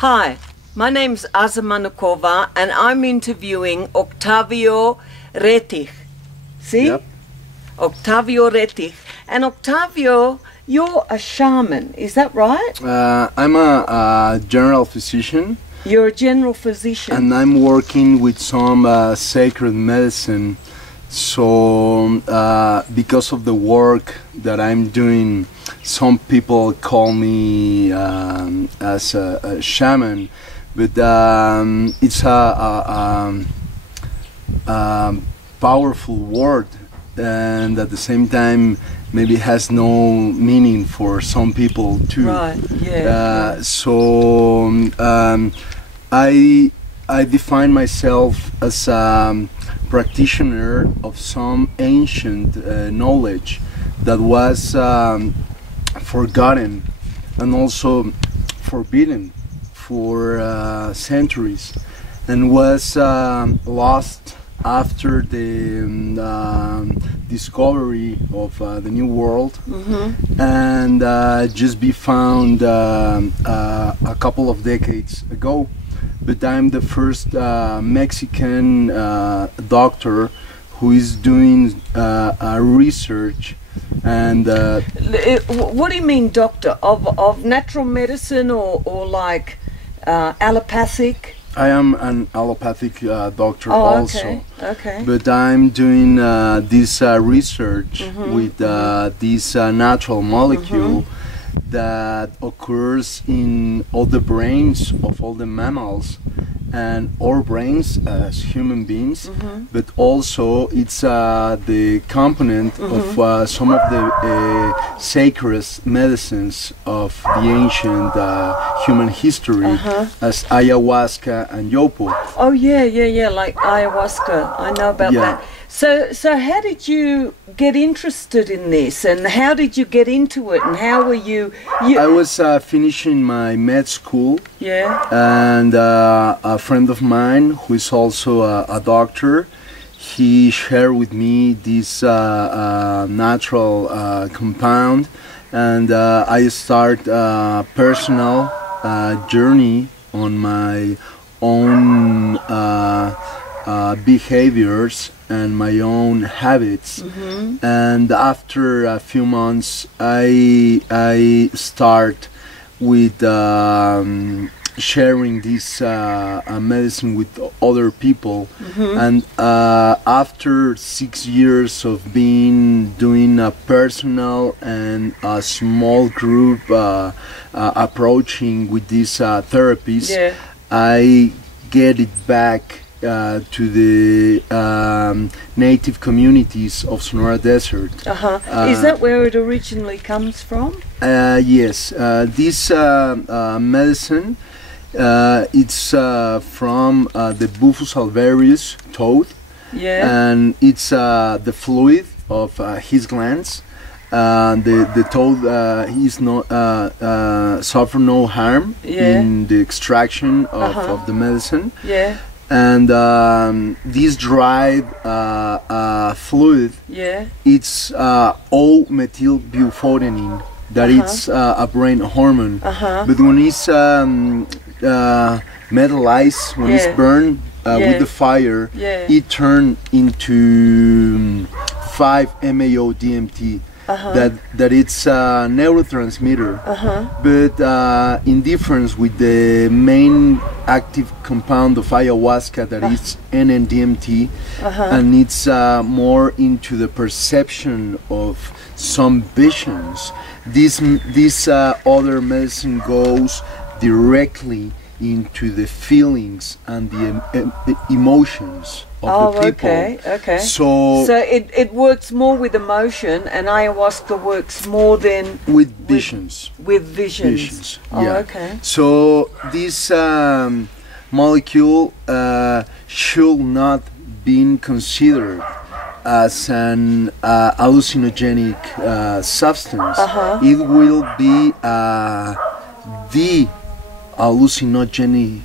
Hi, my name's Azzah Manukova and I'm interviewing Octavio Rettig. See? Yep. Octavio Rettig. And Octavio, you're a shaman, is that right? I'm a general physician. You're a general physician. And I'm working with some sacred medicine. So because of the work that I'm doing, some people call me as a shaman, but it's a powerful word, and at the same time maybe has no meaning for some people too. Right, yeah. So I define myself as a practitioner of some ancient knowledge that was forgotten and also forbidden for centuries, and was lost after the discovery of the New World, and just be found a couple of decades ago. But I'm the first Mexican doctor who is doing research. And what do you mean, doctor? Of natural medicine or like allopathic? I am an allopathic doctor also. Okay. But I'm doing this research with this natural molecule that occurs in all the brains of all the mammals and our brains as human beings, but also it's the component of some of the sacred medicines of the ancient human history, as ayahuasca and yopo. Oh yeah, like ayahuasca. I know about that. So how did you get interested in this, and how did you get into it, and how were you I was finishing my med school, and a friend of mine who is also a doctor, he shared with me this natural compound, and I start a personal journey on my own behaviors and my own habits, and after a few months I start with sharing this medicine with other people, and after 6 years of doing a personal and a small group approaching with these therapies, I get it back to the native communities of Sonora Desert. Is that where it originally comes from? Yes, this medicine, it's from the Buphus alvarius toad, and it's the fluid of his glands. The toad is suffer no harm in the extraction of the medicine. And this dried fluid, it's O-methylbutadiene, that it's a brain hormone. But when it's metallized, when it's burned with the fire, it turns into 5-MeO-DMT. That it's a neurotransmitter, but in difference with the main active compound of ayahuasca, that is NN-DMT, and it's more into the perception of some visions. This other medicine goes directly into the feelings and the emotions of the people. Okay. So it works more with emotion, and ayahuasca works more than with visions. With visions. Okay. So this molecule should not be considered as an hallucinogenic substance. It will be the hallucinogenic,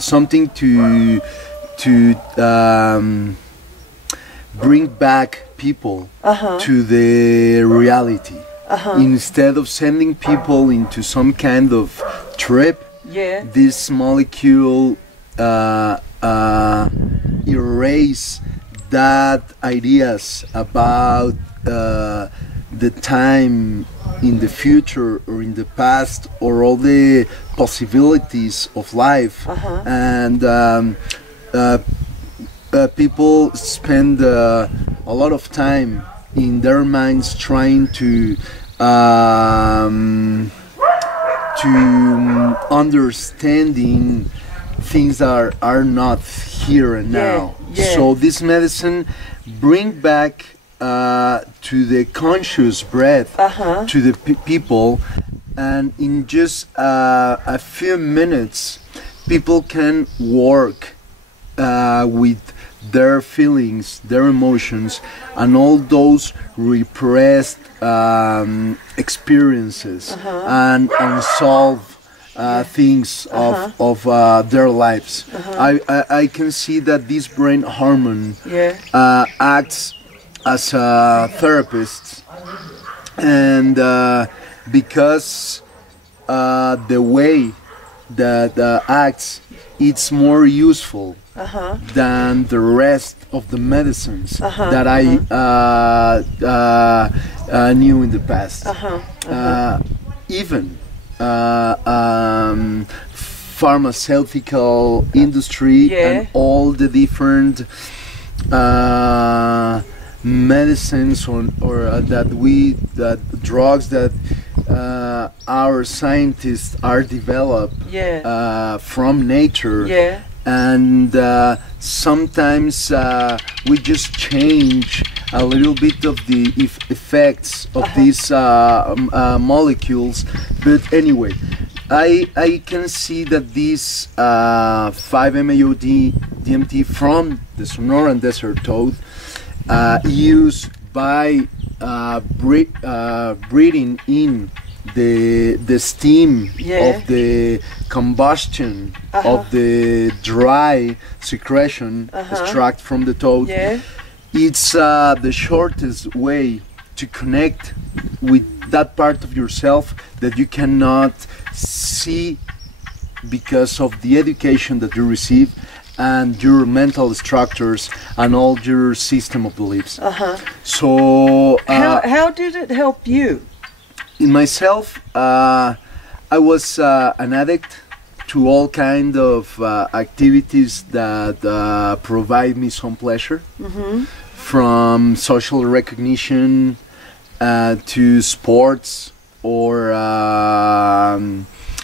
something to bring back people to the reality, instead of sending people into some kind of trip this molecule erase that ideas about the time in the future or in the past or all the possibilities of life. And people spend a lot of time in their minds trying to understanding things that are not here and now. So this medicine bring back to the conscious breath to the people, and in just a few minutes people can work with their feelings, their emotions, and all those repressed experiences and unsolved things of their lives. I can see that this brain hormone acts as a therapist, and because the way that acts, it's more useful than the rest of the medicines that I knew in the past. Even pharmaceutical industry and all the different medicines or that drugs that our scientists are developed from nature, and sometimes we just change a little bit of the effects of these molecules. But anyway, I can see that this 5-MeO-DMT from the Sonoran Desert toad, used by breathing in the steam of the combustion of the dry secretion extract from the toad. It's the shortest way to connect with that part of yourself that you cannot see because of the education that you receive and your mental structures and all your system of beliefs. So how did it help you? In myself, I was an addict to all kind of activities that provide me some pleasure, from social recognition to sports or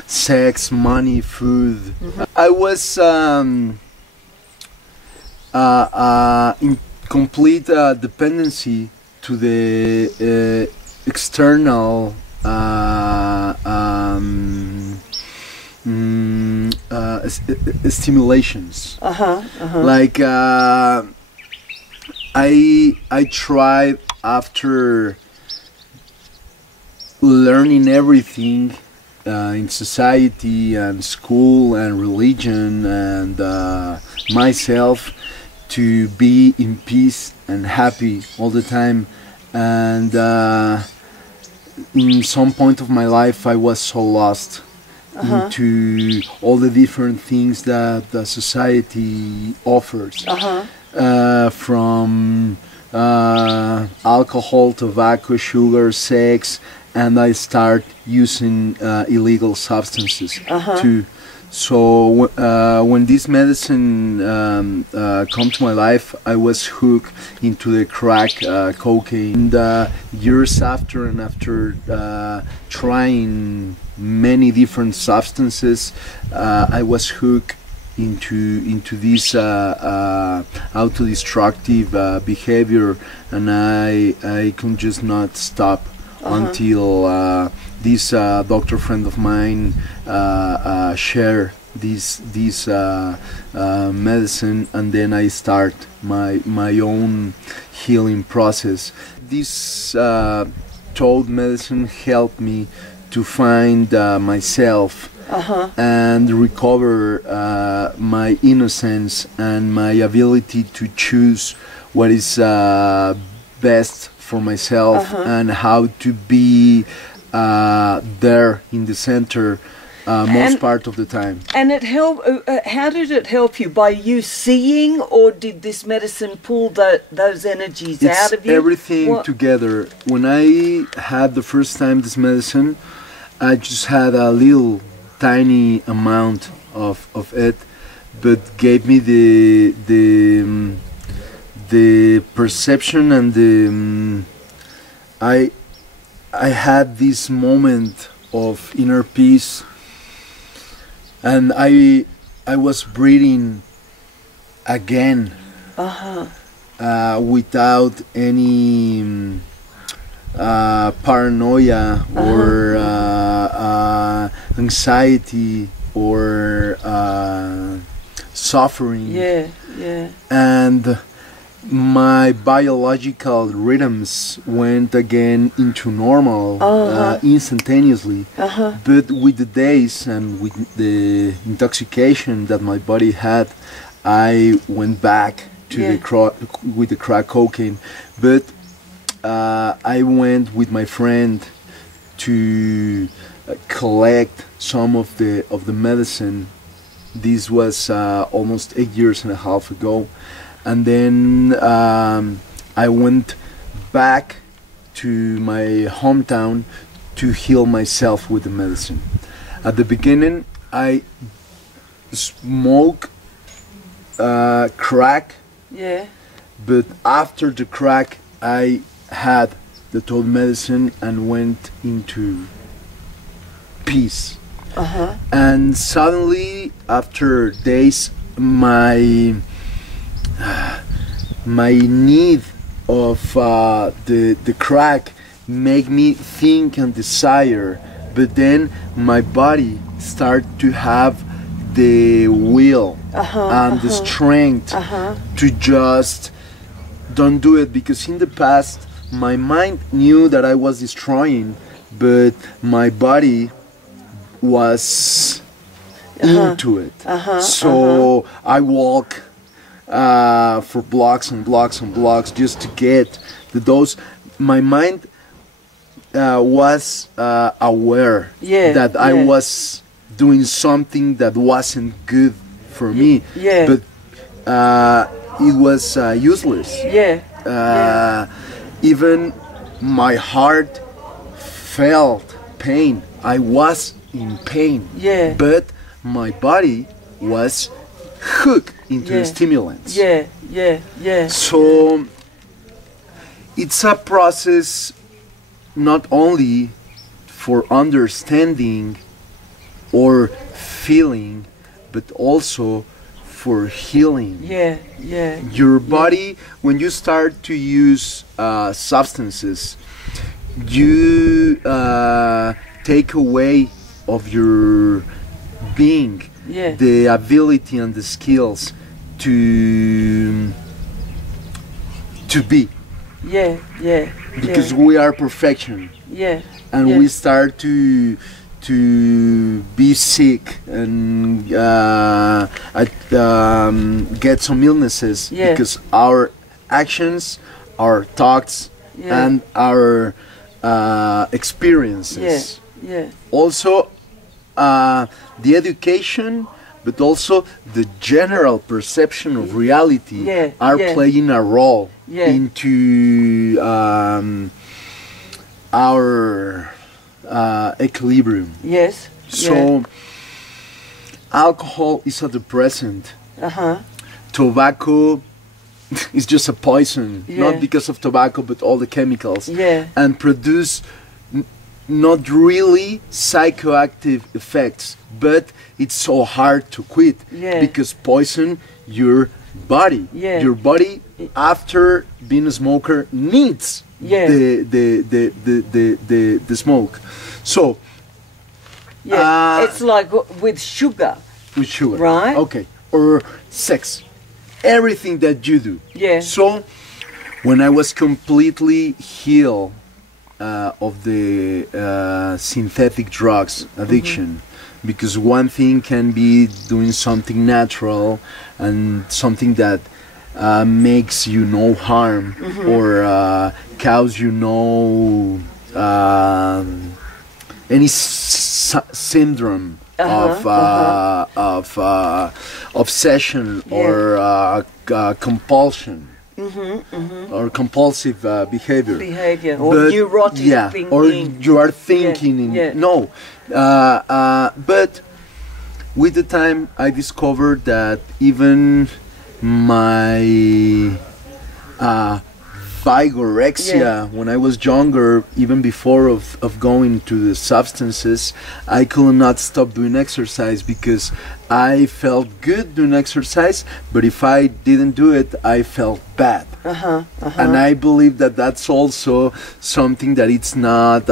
sex, money, food. I was in complete dependency to the external stimulations. Like I tried, after learning everything in society and school and religion and myself, to be in peace and happy all the time. And in some point of my life I was so lost into all the different things that the society offers, from alcohol, tobacco, sugar, sex, and I start using illegal substances too. So when this medicine come to my life, I was hooked into the crack cocaine. And years after, and after trying many different substances, I was hooked into this autodestructive behavior, and I could just not stop until this doctor friend of mine share this medicine, and then I start my own healing process. This toad medicine helped me to find myself and recover my innocence and my ability to choose what is best for myself, and how to be there in the center most part of the time. And it helped. How did it help you? By you seeing, or did this medicine pull those energies out of you? Everything together. When I had the first time this medicine, I just had a little tiny amount of it, but gave me the perception and I had this moment of inner peace, and I was breathing again, without any paranoia or anxiety or suffering. And my biological rhythms went again into normal instantaneously. But with the days and with the intoxication that my body had, I went back to with the crack cocaine. But I went with my friend to collect some of the medicine. This was almost 8 years and a half ago. And then I went back to my hometown to heal myself with the medicine. At the beginning, I smoked crack. But after the crack, I had the total medicine and went into peace. And suddenly, after days, my need of the crack make me think and desire, but then my body start to have the will and the strength to just don't do it, because in the past my mind knew that I was destroying, but my body was into it. So I walk for blocks and blocks and blocks just to get the dose. My mind was aware that I was doing something that wasn't good for me, but it was useless. Even my heart felt pain. I was in pain, but my body was hooked into the stimulants. So it's a process not only for understanding or feeling, but also for healing. Your body, when you start to use substances, you take away of your being the ability and the skills to be. Because we are perfection. And we start to be sick and get some illnesses because our actions, our thoughts, and our experiences. Also, the education, but also the general perception of reality are playing a role into our equilibrium. So alcohol is a depressant. Tobacco is just a poison, not because of tobacco, but all the chemicals, and produce not really psychoactive effects, but it's so hard to quit because poison your body. Your body, after being a smoker, needs the smoke. So it's like with sugar. Right? Okay. Or sex. Everything that you do. So when I was completely healed of the synthetic drugs addiction, because one thing can be doing something natural and something that makes you no harm or cause you no any syndrome of obsession or compulsion. Or compulsive behavior. Or neurotic thinking. Or you are thinking no. But with the time I discovered that even my vigorexia when I was younger, even before of going to the substances, I could not stop doing exercise because I felt good doing exercise, but if I didn't do it, I felt bad. And I believe that that's also something that it's not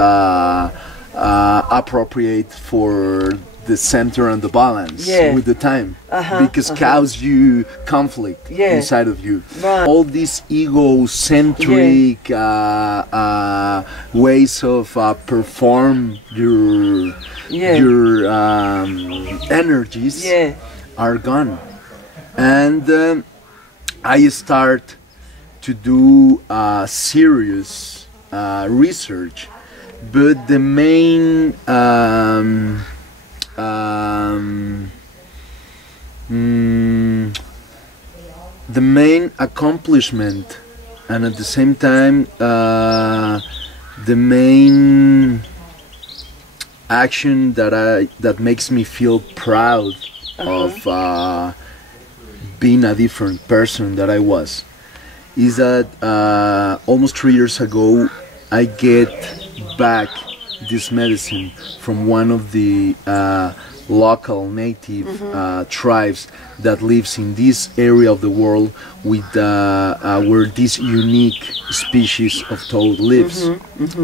appropriate for the center and the balance with the time, because cause you conflict inside of you. All these egocentric ways of perform your energies are gone, and I start to do serious research, but the main the main accomplishment, and at the same time the main action that makes me feel proud of being a different person that I was, is that almost 3 years ago I get back this medicine from one of the local native tribes that lives in this area of the world with where this unique species of toad lives.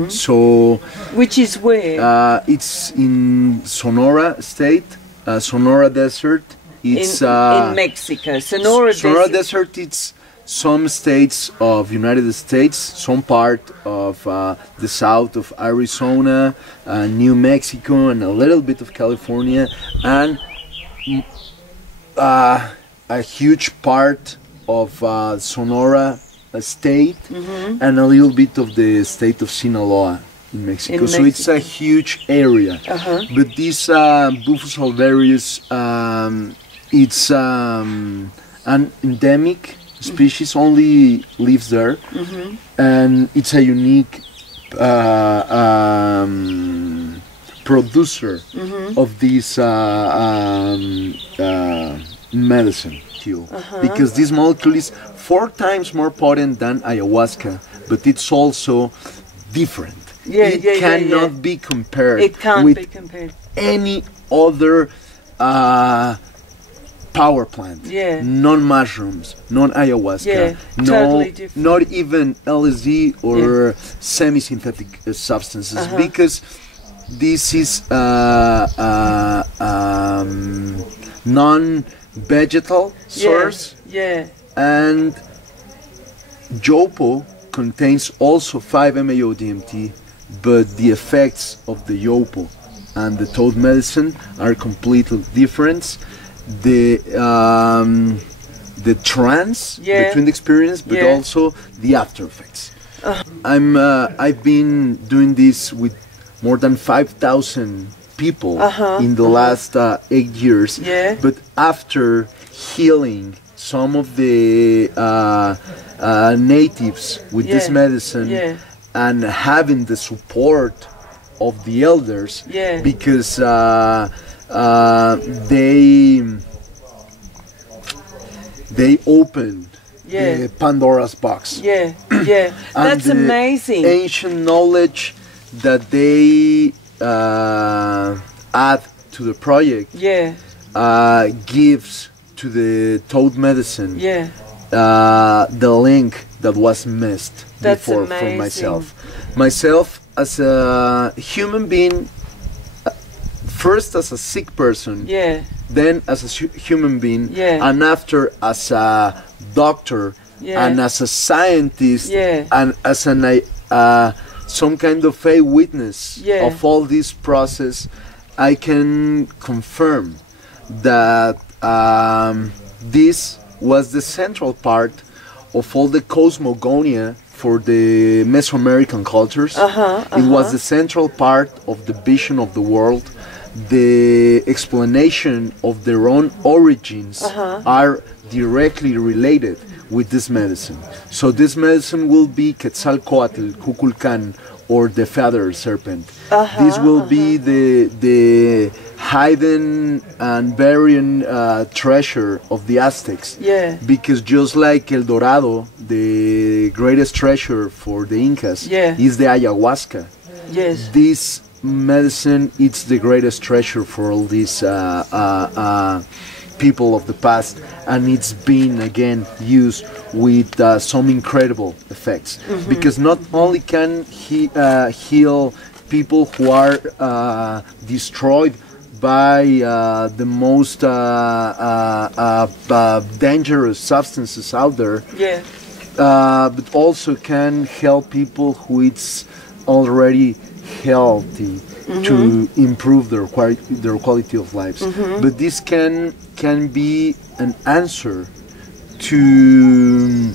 So, which is where? It's in Sonora State, Sonora Desert. It's in Mexico. Sonora Desert. It's some states of United States, some part of the south of Arizona, New Mexico, and a little bit of California, and a huge part of Sonora State, and a little bit of the state of Sinaloa in Mexico. So it's a huge area. But this Buphus alvarius, it's an endemic species, only lives there, and it's a unique producer of this medicine cure, because this molecule is 4 times more potent than ayahuasca, but it's also different. It cannot be compared with any other power plant, non-mushrooms, non-ayahuasca, totally not even LSD or semi-synthetic substances, because this is non-vegetal source, and Yopo contains also 5-MeO-DMT, but the effects of the Yopo and the toad medicine are completely different. The trance between the experience, but also the after effects. I've been doing this with more than 5,000 people in the last 8 years. But after healing some of the natives with this medicine and having the support of the elders, because they opened the Pandora's box. That's amazing. Ancient knowledge that they add to the project gives to the toad medicine the link that was missed before for myself. Myself as a human being, first as a sick person, then as a human being, and after as a doctor, and as a scientist, and as an some kind of a witness of all this process, I can confirm that this was the central part of all the cosmogonia for the Mesoamerican cultures. It was the central part of the vision of the world the explanation of their own origins are directly related with this medicine. So this medicine will be Quetzalcoatl, Kukulkan, or the feather serpent. This will be the hidden and buried treasure of the Aztecs. Yeah. Because just like El Dorado, the greatest treasure for the Incas is the ayahuasca. Yes. This medicine, it's the greatest treasure for all these people of the past, and it's been again used with some incredible effects, because not only can he heal people who are destroyed by the most dangerous substances out there, but also can help people who it's already healthy to improve their quality of lives. But this can be an answer to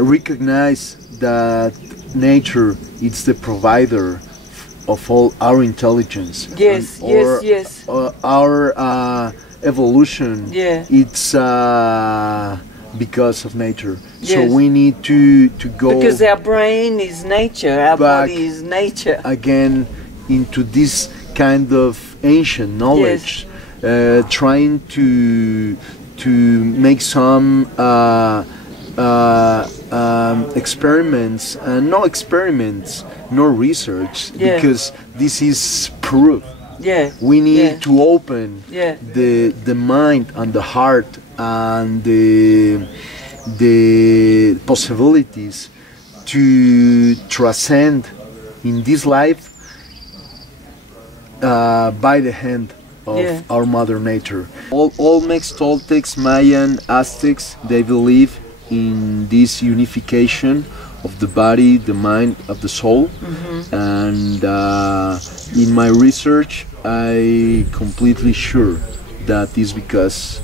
recognize that nature is the provider of all our intelligence. Yes, our evolution. It's because of nature. So we need to go, because our brain is nature, our body is nature, again into this kind of ancient knowledge, trying to make some experiments, no research, because this is proof. We need to open the mind and the heart and the possibilities to transcend in this life by the hand of our Mother Nature. All Olmecs, Toltecs, Mayan, Aztecs, they believe in this unification of the body, the mind, of the soul. And in my research, I completely sure that is because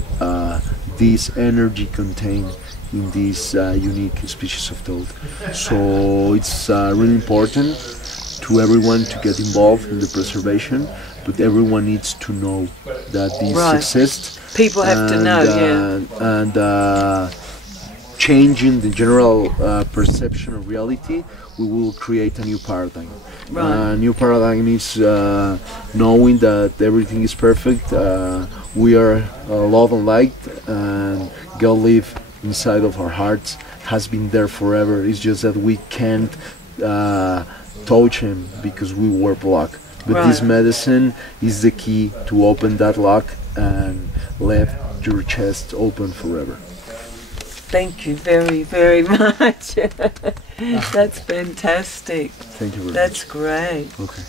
this energy contained in this unique species of toad. So it's really important to everyone to get involved in the preservation, but everyone needs to know that this exists. People have to know, and changing the general perception of reality, we will create a new paradigm. A new paradigm is knowing that everything is perfect, we are loved and liked, and God lives inside of our hearts, has been there forever. It's just that we can't touch Him because we were blocked. But this medicine is the key to open that lock and let your chest open forever. Thank you very, very much. That's fantastic. Thank you very much. That's great. Okay.